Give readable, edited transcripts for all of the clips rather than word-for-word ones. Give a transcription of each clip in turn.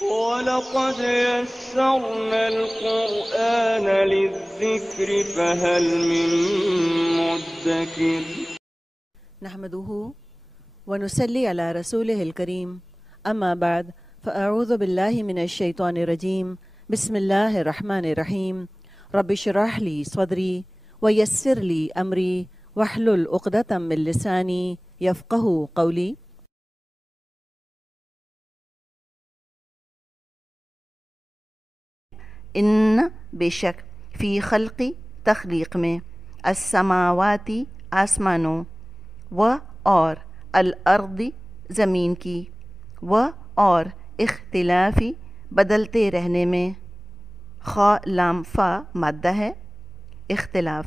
وَلَقَدْ يَسَّرْنَا الْقُرْآنَ لِلذِّكْرِ فَهَلْ مِن مُّدَّكِرٍ نحمده ونصلي على رسوله الكريم أما بعد فأعوذ بالله من الشيطان الرجيم بسم الله الرحمن الرحيم رب اشرح لي صدري ويسر لي أمري واحلل عقدة من لساني يفقهوا قولي۔ ان بے شک فی خلقی تخلیق میں السماواتی آسمانوں و اور الارض زمین کی و اور اختلافی بدلتے رہنے میں خا لام فا مادہ ہے اختلاف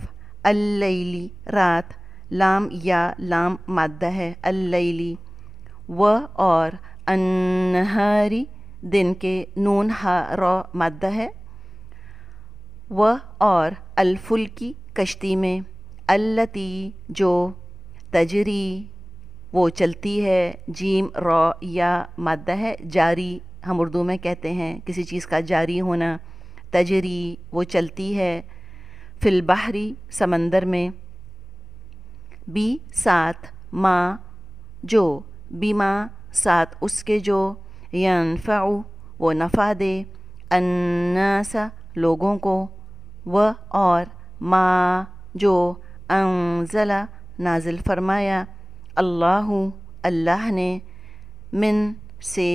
اللیلی رات لام یا لام مادہ ہے اللیلی و اور النہاری دن کے نون ہا را مادہ ہے و اور الفلکی کشتی میں التی جو تجری وہ چلتی ہے جیم را یا مادہ ہے جاری ہم اردو میں کہتے ہیں کسی چیز کا جاری ہونا تجری وہ چلتی ہے فی البحری سمندر میں بی ساتھ ما جو بیما ساتھ اس کے جو ینفع وہ نفع دے الناس لوگوں کو و اور ما جو انزل نازل فرمایا اللہ اللہ نے من سے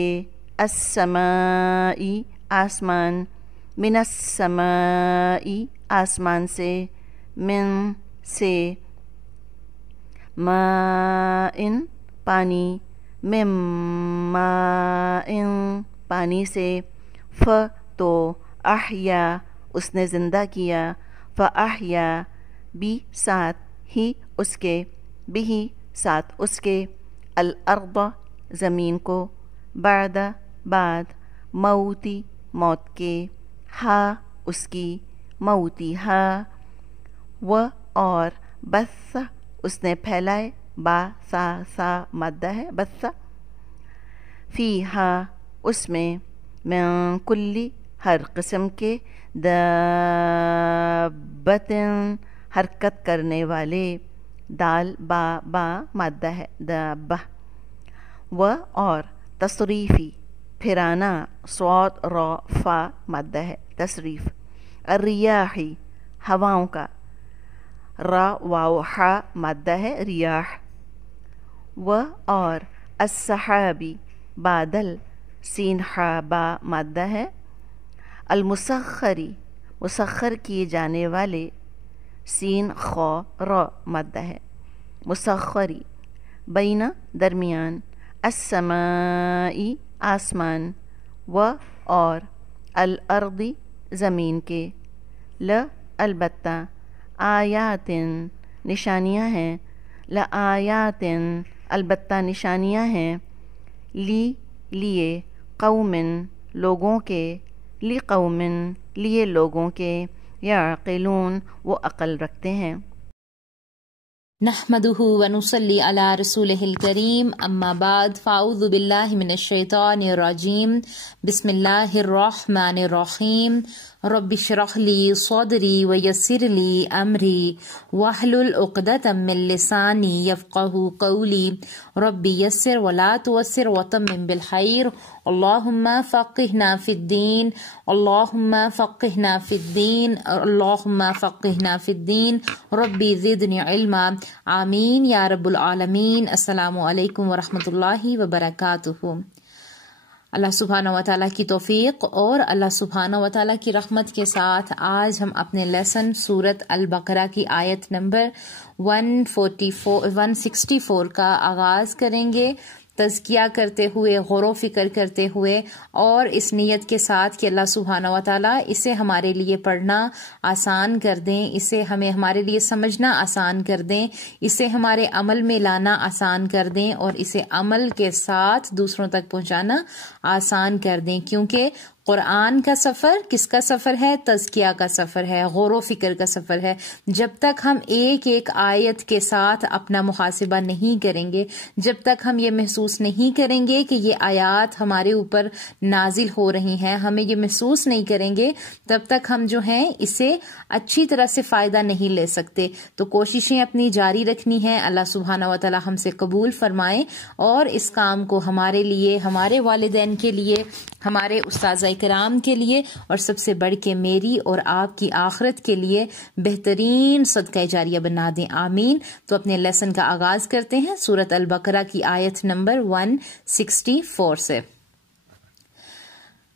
السماء آسمان من السماء آسمان سے من سے ماء پانی من ماء پانی سے ف تو احیا اس نے زندہ کیا فاحیا بھی ساتھ ہی اس کے بھی ساتھ اس کے الارض زمین کو بعد بعد موتی موت کے ہا اس کی موتی ہا و اور بث اس نے پھیلائے با سا مادہ ہے بث فی ہا اس میں من کلی ہر قسم کے دابت حرکت کرنے والے دال با مادہ ہے دابہ و اور تصریفی پھرانا صاد را فا مادہ ہے تصریف الریاحی ہواؤں کا را واو حا مادہ ہے ریاح و اور السحابی بادل سین حا با مادہ ہے المسخری مسخر کیے جانے والے سین خا را مادہ ہے مسخری بین درمیان السمائی آسمان و اور الارض زمین کے البتہ آیات نشانیاں ہیں لآیات البتہ نشانیاں ہیں لیے قوم لوگوں کے قوم لیے لوگوں کے یعقلون وہ عقل رکھتے ہیں۔ نحمده ونصلي على رسوله الكريم اما بعد فاعوذ بالله من الشيطان الرجيم بسم الله الرحمن الرحيم رب اشرح لي صدري ويسر لي امري واحلل عقدة من لساني يفقهوا قولي رب يسر ولا تعسر وتمم بالخير اللهم فقهنا في الدين اللهم فقهنا في الدين اللهم فقهنا في الدين ربي زدني علما آمین یا رب العالمین۔ السلام علیکم ورحمۃ اللہ وبرکاتہ۔ اللہ سبحانہ و تعالیٰ کی توفیق اور اللہ سبحانہ و تعالیٰ کی رحمت کے ساتھ آج ہم اپنے لیسن سورت البقرہ کی آیت نمبر 164 کا آغاز کریں گے، تزکیہ کرتے ہوئے، غور و فکر کرتے ہوئے اور اس نیت کے ساتھ کہ اللہ سبحانہ و تعالیٰ اسے ہمارے لیے پڑھنا آسان کر دیں، اسے ہمارے لیے سمجھنا آسان کر دیں، اسے ہمارے عمل میں لانا آسان کر دیں اور اسے عمل کے ساتھ دوسروں تک پہنچانا آسان کر دیں، کیونکہ قرآن کا سفر کس کا سفر ہے؟ تزکیہ کا سفر ہے، غور و فکر کا سفر ہے۔ جب تک ہم ایک ایک آیت کے ساتھ اپنا محاسبہ نہیں کریں گے، جب تک ہم یہ محسوس نہیں کریں گے کہ یہ آیات ہمارے اوپر نازل ہو رہی ہیں، ہمیں یہ محسوس نہیں کریں گے، تب تک ہم جو ہیں اسے اچھی طرح سے فائدہ نہیں لے سکتے۔ تو کوششیں اپنی جاری رکھنی ہیں، اللہ سبحانہ و تعالی ہم سے قبول فرمائیں اور اس کام کو ہمارے لیے، ہمارے والدین کے لیے، ہمارے اساتذہ کرام کے لیے اور سب سے بڑھ کے میری اور آپ کی آخرت کے لیے بہترین صدقہ جاریہ بنا دیں، آمین۔ تو اپنے لیسن کا آغاز کرتے ہیں سورۃ البقرہ کی آیت نمبر 164 سے۔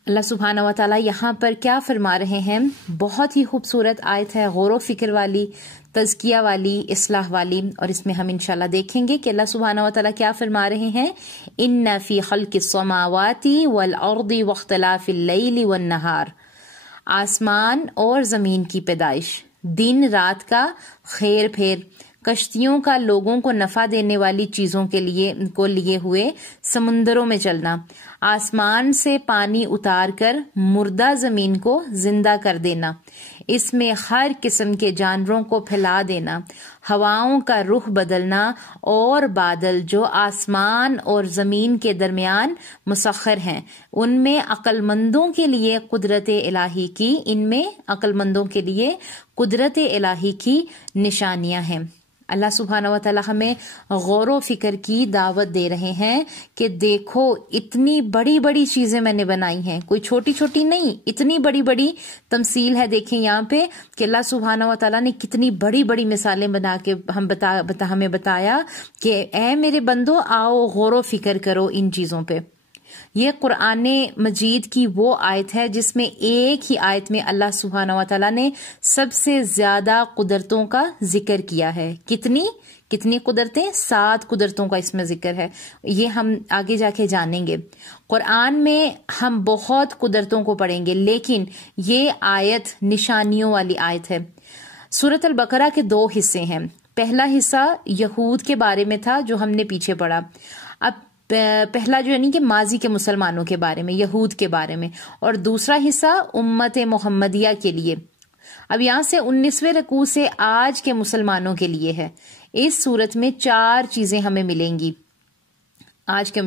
اللہ سبحانہ و تعالیٰ یہاں پر کیا فرما رہے ہیں؟ بہت ہی خوبصورت آیت ہے، غور و فکر والی، تزکیہ والی، اصلاح والی، اور اس میں ہم انشاءاللہ دیکھیں گے کہ اللہ سبحانہ و تعالیٰ کیا فرما رہے ہیں۔ ان فی خلق السماوات والارض واختلاف اللیل والنہار، آسمان اور زمین کی پیدائش، دن رات کا خیر پھیر، کشتیوں کا لوگوں کو نفع دینے والی چیزوں کے لیے ہوئے سمندروں میں چلنا، آسمان سے پانی اتار کر مردہ زمین کو زندہ کر دینا، اس میں ہر قسم کے جانوروں کو پھیلا دینا، ہواؤں کا رخ بدلنا اور بادل جو آسمان اور زمین کے درمیان مسخر ہیں، ان میں عقل مندوں کے لیے قدرت الہی کی نشانیاں ہیں۔ اللہ سبحانہ و تعالیٰ ہمیں غور و فکر کی دعوت دے رہے ہیں کہ دیکھو اتنی بڑی بڑی چیزیں میں نے بنائی ہیں، کوئی چھوٹی چھوٹی نہیں، اتنی بڑی بڑی تمثیل ہے۔ دیکھیں یہاں پہ کہ اللہ سبحانہ و تعالیٰ نے کتنی بڑی بڑی مثالیں بنا کے ہمیں بتایا کہ اے میرے بندو آؤ غور و فکر کرو ان چیزوں پہ۔ یہ قرآن مجید کی وہ آیت ہے جس میں ایک ہی آیت میں اللہ سبحانہ و تعالیٰ نے سب سے زیادہ قدرتوں کا ذکر کیا ہے۔ کتنی قدرتیں؟ 7 قدرتوں کا اس میں ذکر ہے، یہ ہم آگے جا کے جانیں گے۔ قرآن میں ہم بہت قدرتوں کو پڑھیں گے، لیکن یہ آیت نشانیوں والی آیت ہے۔ سورۃ البقرہ کے 2 حصے ہیں، پہلا حصہ یہود کے بارے میں تھا جو ہم نے پیچھے پڑھا، اب پہلا جو یعنی کہ ماضی کے مسلمانوں کے بارے میں، یہود کے بارے میں، اور دوسرا حصہ امت محمدیہ کے لیے۔ اب یہاں سے 19ویں رکوع سے آج کے مسلمانوں کے لیے ہے۔ اس صورت میں 4 چیزیں ہمیں ملیں گی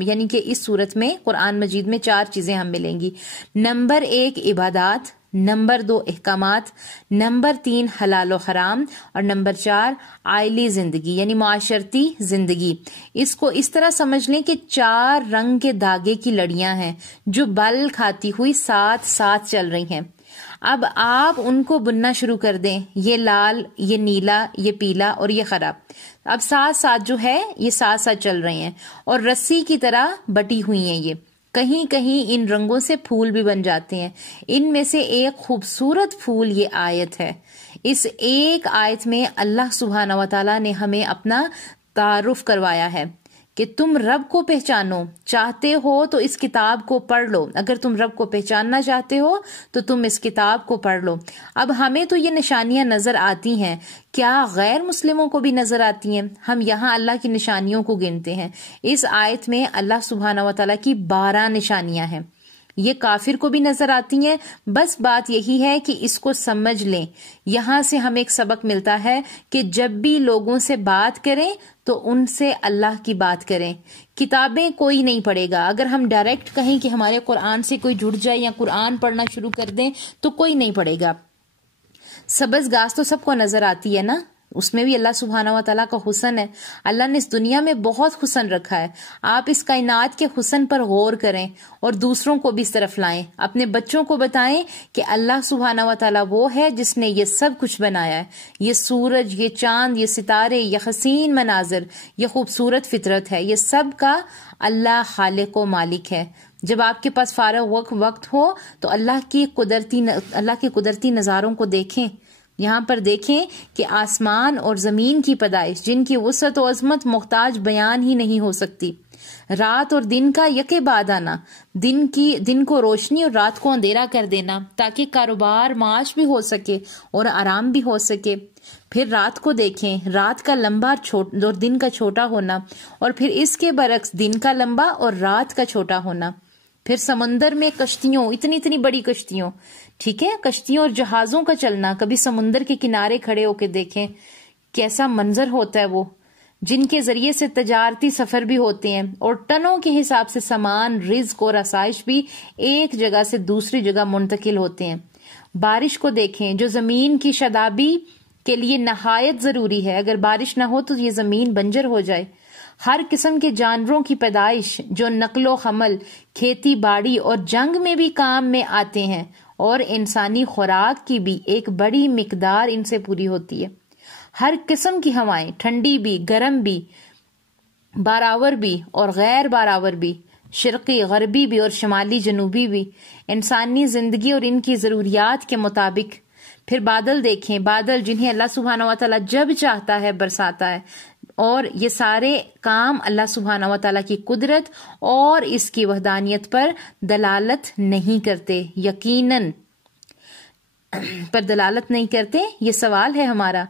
یعنی کہ اس صورت میں قرآن مجید میں 4 چیزیں ہم ملیں گی۔ نمبر 1 عبادات، نمبر 2 احکامات، نمبر 3 حلال و حرام، اور نمبر 4 عائلی زندگی یعنی معاشرتی زندگی۔ اس کو اس طرح سمجھ لیں کہ 4 رنگ کے دھاگے کی لڑیاں ہیں جو بل کھاتی ہوئی ساتھ ساتھ چل رہی ہیں۔ اب آپ ان کو بننا شروع کر دیں، یہ لال، یہ نیلا، یہ پیلا اور یہ ہرا، اب ساتھ ساتھ جو ہے یہ ساتھ ساتھ چل رہے ہیں اور رسی کی طرح بٹی ہوئی ہیں۔ یہ کہیں کہیں ان رنگوں سے پھول بھی بن جاتے ہیں۔ ان میں سے ایک خوبصورت پھول یہ آیت ہے۔ اس ایک آیت میں اللہ سبحانہ و تعالیٰ نے ہمیں اپنا تعارف کروایا ہے کہ تم رب کو پہچانو چاہتے ہو تو اس کتاب کو پڑھ لو، اگر تم رب کو پہچاننا چاہتے ہو تو تم اس کتاب کو پڑھ لو۔ اب ہمیں تو یہ نشانیاں نظر آتی ہیں، کیا غیر مسلموں کو بھی نظر آتی ہیں؟ ہم یہاں اللہ کی نشانیوں کو گنتے ہیں، اس آیت میں اللہ سبحانہ و تعالیٰ کی 12 نشانیاں ہیں، یہ کافر کو بھی نظر آتی ہیں۔ بس بات یہی ہے کہ اس کو سمجھ لیں۔ یہاں سے ہمیں ایک سبق ملتا ہے کہ جب بھی لوگوں سے بات کریں تو ان سے اللہ کی بات کریں۔ کتابیں کوئی نہیں پڑھے گا، اگر ہم ڈائریکٹ کہیں کہ ہمارے قرآن سے کوئی جڑ جائے یا قرآن پڑھنا شروع کر دیں تو کوئی نہیں پڑھے گا۔ سبز گھاس تو سب کو نظر آتی ہے نا، اس میں بھی اللہ سبحانہ و تعالیٰ کا حسن ہے۔ اللہ نے اس دنیا میں بہت حسن رکھا ہے، آپ اس کائنات کے حسن پر غور کریں اور دوسروں کو بھی اس طرف لائیں، اپنے بچوں کو بتائیں کہ اللہ سبحانہ و تعالیٰ وہ ہے جس نے یہ سب کچھ بنایا ہے، یہ سورج، یہ چاند، یہ ستارے، یہ حسین مناظر، یہ خوبصورت فطرت ہے، یہ سب کا اللہ خالق و مالک ہے۔ جب آپ کے پاس فارغ وقت ہو تو اللہ کے قدرتی نظاروں کو دیکھیں۔ یہاں پر دیکھیں کہ آسمان اور زمین کی پیدائش جن کی وسعت و عظمت محتاج بیان ہی نہیں ہو سکتی، رات اور دن کا یکے بعد آنا، دن کو روشنی اور رات کو اندھیرا کر دینا تاکہ کاروبار معاش بھی ہو سکے اور آرام بھی ہو سکے۔ پھر رات کو دیکھیں، رات کا لمبا اور دن کا چھوٹا ہونا، اور پھر اس کے برعکس دن کا لمبا اور رات کا چھوٹا ہونا۔ پھر سمندر میں کشتیوں، اتنی اتنی بڑی کشتیوں، ٹھیک ہے، کشتیوں اور جہازوں کا چلنا، کبھی سمندر کے کنارے کھڑے ہو کے دیکھیں کیسا منظر ہوتا ہے وہ، جن کے ذریعے سے تجارتی سفر بھی ہوتے ہیں اور ٹنوں کے حساب سے سامان، رزق اور آسائش بھی ایک جگہ سے دوسری جگہ منتقل ہوتے ہیں۔ بارش کو دیکھیں جو زمین کی شادابی کے لیے نہایت ضروری ہے، اگر بارش نہ ہو تو یہ زمین بنجر ہو جائے۔ ہر قسم کے جانوروں کی پیدائش جو نقل و حمل، کھیتی باڑی اور جنگ میں بھی کام میں آتے ہیں، اور انسانی خوراک کی بھی ایک بڑی مقدار ان سے پوری ہوتی ہے۔ ہر قسم کی ہوائیں، ٹھنڈی بھی، گرم بھی، باراور بھی اور غیر باراور بھی، شرقی غربی بھی اور شمالی جنوبی بھی، انسانی زندگی اور ان کی ضروریات کے مطابق۔ پھر بادل دیکھیں، بادل جنہیں اللہ سبحانہ وتعالیٰ جب چاہتا ہے برساتا ہے، اور یہ سارے کام اللہ سبحانہ وتعالیٰ کی قدرت اور اس کی وحدانیت پر دلالت نہیں کرتے، یقیناً پر دلالت نہیں کرتے؟ یہ سوال ہے ہمارا،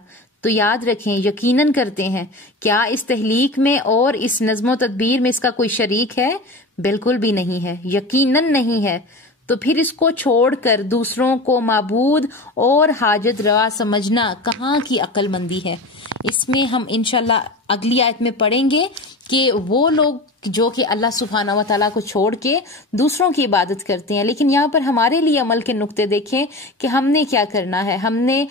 تو یاد رکھیں یقیناً کرتے ہیں۔ کیا اس تخلیق میں اور اس نظم و تدبیر میں اس کا کوئی شریک ہے؟ بالکل بھی نہیں ہے، یقیناً نہیں ہے۔ تو پھر اس کو چھوڑ کر دوسروں کو معبود اور حاجت روا سمجھنا کہاں کی عقل مندی ہے؟ اس میں ہم انشاءاللہ اگلی آیت میں پڑھیں گے کہ وہ لوگ جو کہ اللہ سبحانہ و تعالیٰ کو چھوڑ کے دوسروں کی عبادت کرتے ہیں، لیکن یہاں پر ہمارے لیے عمل کے نقطے دیکھیں کہ ہم نے کیا کرنا ہے۔ ہم نے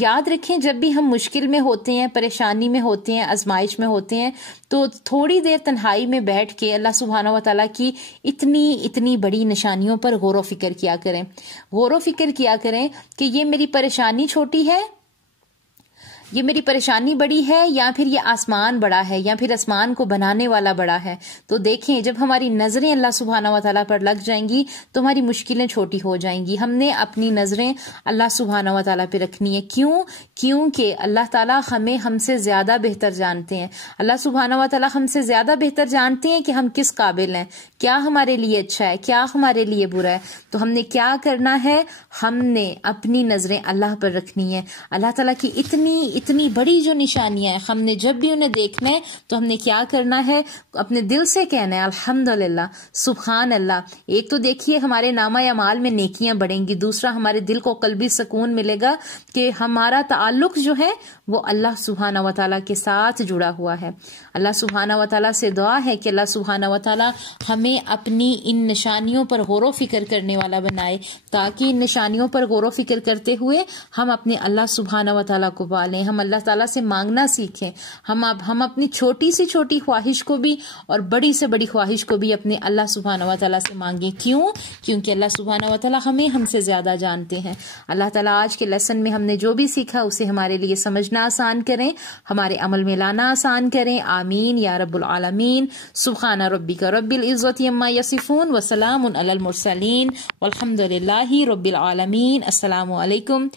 یاد رکھیں جب بھی ہم مشکل میں ہوتے ہیں، پریشانی میں ہوتے ہیں، آزمائش میں ہوتے ہیں، تو تھوڑی دیر تنہائی میں بیٹھ کے اللہ سبحانہ و تعالیٰ کی اتنی بڑی نشانیوں پر غور و فکر کیا کریں، غور و فکر کیا کریں کہ یہ میری پریشانی چھوٹی ہے، یہ میری پریشانی بڑی ہے، یا پھر یہ آسمان بڑا ہے، یا پھر آسمان کو بنانے والا بڑا ہے۔ تو دیکھیں جب ہماری نظریں اللہ سبحانہ و تعالیٰ پر لگ جائیں گی تو ہماری مشکلیں چھوٹی ہو جائیں گی۔ ہم نے اپنی نظریں اللہ سبحانہ و تعالیٰ پہ رکھنی ہے۔ کیونکہ اللہ تعالیٰ ہم سے زیادہ بہتر جانتے ہیں۔ اللہ سبحانہ و تعالیٰ ہم سے زیادہ بہتر جانتے ہیں کہ ہم کس قابل ہیں، کیا ہمارے لیے اچھا ہے، کیا ہمارے لیے برا ہے۔ تو ہم نے کیا کرنا ہے؟ ہم نے اپنی نظریں اللہ پر رکھنی ہے۔ اللہ تعالیٰ کی اتنی بڑی جو نشانیاں ہیں، ہم نے جب بھی انہیں دیکھنا ہے تو ہم نے کیا کرنا ہے؟ اپنے دل سے کہنا ہے الحمدللہ، سبحان اللہ۔ ایک تو دیکھیے ہمارے نامہ اعمال میں نیکیاں بڑھیں گی، دوسرا ہمارے دل کو قلبی سکون ملے گا کہ ہمارا تعلق جو ہے وہ اللہ سبحانہ و تعالیٰ کے ساتھ جڑا ہوا ہے۔ اللہ سبحانہ و تعالیٰ سے دعا ہے کہ اللہ سبحانہ و تعالیٰ ہمیں اپنی ان نشانیوں پر غور و فکر کرنے والا بنائے، تاکہ ان نشانیوں پر غور و فکر کرتے ہوئے ہم اپنے اللہ سبحانہ و تعالیٰ کو پالیں، ہم اللہ تعالیٰ سے مانگنا سیکھیں، ہم اپنی چھوٹی سے چھوٹی خواہش کو بھی اور بڑی سے بڑی خواہش کو بھی اپنے اللہ سبحانہ و تعالیٰ سے مانگیں۔ کیونکہ اللہ سبحانہ و تعالیٰ ہم سے زیادہ جانتے ہیں۔ اللہ تعالیٰ آج کے لیسن میں ہم نے جو بھی سیکھا اسے ہمارے لیے سمجھنا آسان کریں، ہمارے عمل میں لانا آسان کریں، آمین یا رب العالمین۔ سبحان ربک رب العزت عما یصفون وسلام علی المرسلین والحمد للہ رب العالمین۔ السلام علیکم